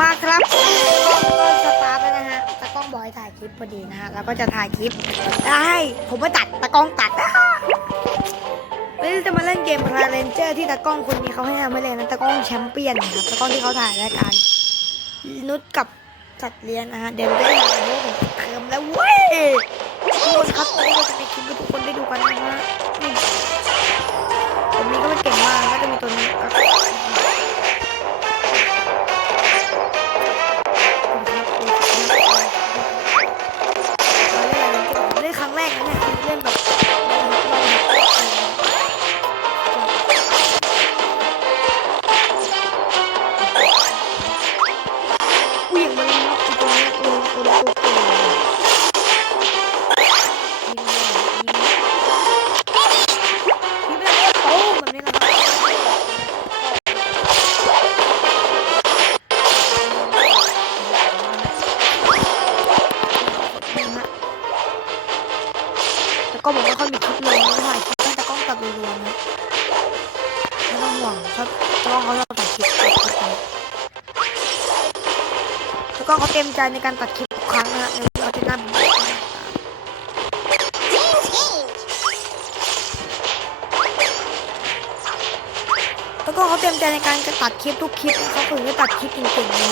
มาครับกล้องก็สตาร์ทแล้วนะฮะตากล้องบอยถ่ายคลิปพอดีนะฮะแล้วก็จะถ่ายคลิปได้ผมมาตัดตากล้องตัดนะวันนี้จะมาเล่นเกมคาเลนเจอร์ที่ตากล้องคนนี้เขาให้ทำให้เล่นนะตากล้องแชมเปี้ยนนะครับตากล้องที่เขาถ่ายรายการนุชกับสัตว์เลี้ยงนะฮะเดี๋ยวได้เห็นว่าเติมแล้วเว้ยทุกคนครับตอนนี้เก็บอกว่าเขามีคลิปลงถ่ายคลิปแต่กล้องตัดรัวๆนะไม่ต้องห่วงครับกล้องเขาจะตัดคลิปตัดคลิปแล้วก็เขาเต็มใจในการตัดคลิป ครั้งนะฮะในเราจะนั่งแล้วก็เขาเต็มใจในการจะตัดคลิปทุกคลิปเขาถึงจะตัดคลิปเก่งๆนะ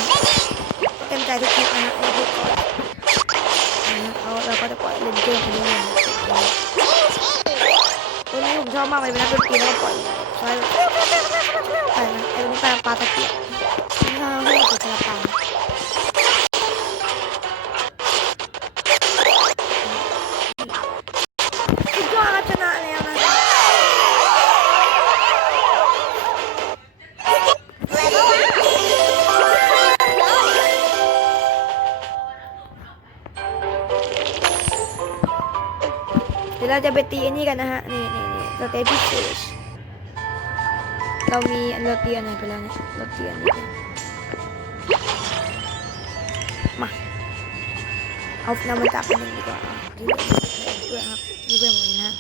เต็มใจทุกคลิปนะฮะไอ้พวกก่อนนะฮะแล้วเราก็จะปล่อยเล่นเกมไปเรื่อยๆตัวนี้ผมชอบมากเลยเป็นนักดนตรีแล้วก็ปล่อยไปนะไอ้ตัวนี้ปลาปลาตะเกียบ เราจะไปตีอันนี้กันนะฮะ นี่นี่นี่สเตพิเศษเรามีเราเตีอันไหนไปแล้วเนี่ยเราเตียนมา เอานำมาจับมันดีกว่าอะที่เหลือด้วยครับนี่เป็นหมดเลยนะ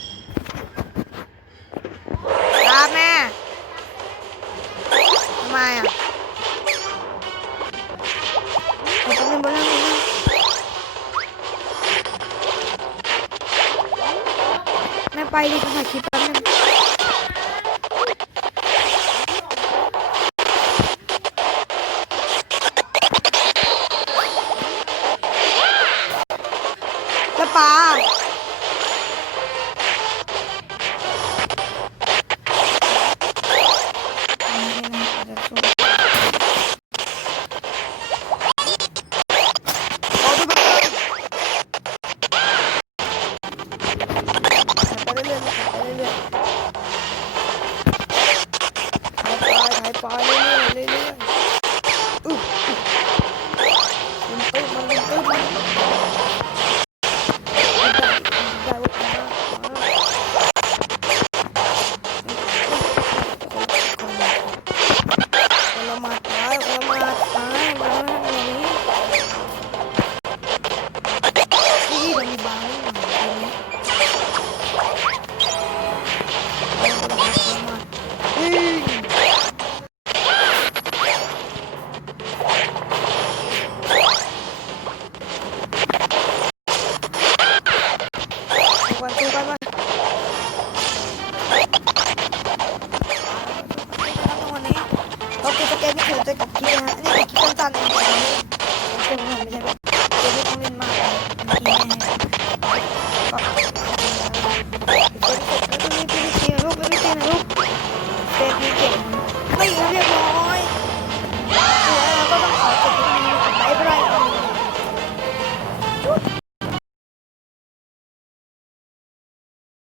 แม่ไป ๆ วันตู้กันวันนี้เราเก็บสเกตไม่ถือใจกับคลิปนะฮะอันนี้เป็นคลิปสั้นๆเองแต่ไม่เป็นไม่ใช่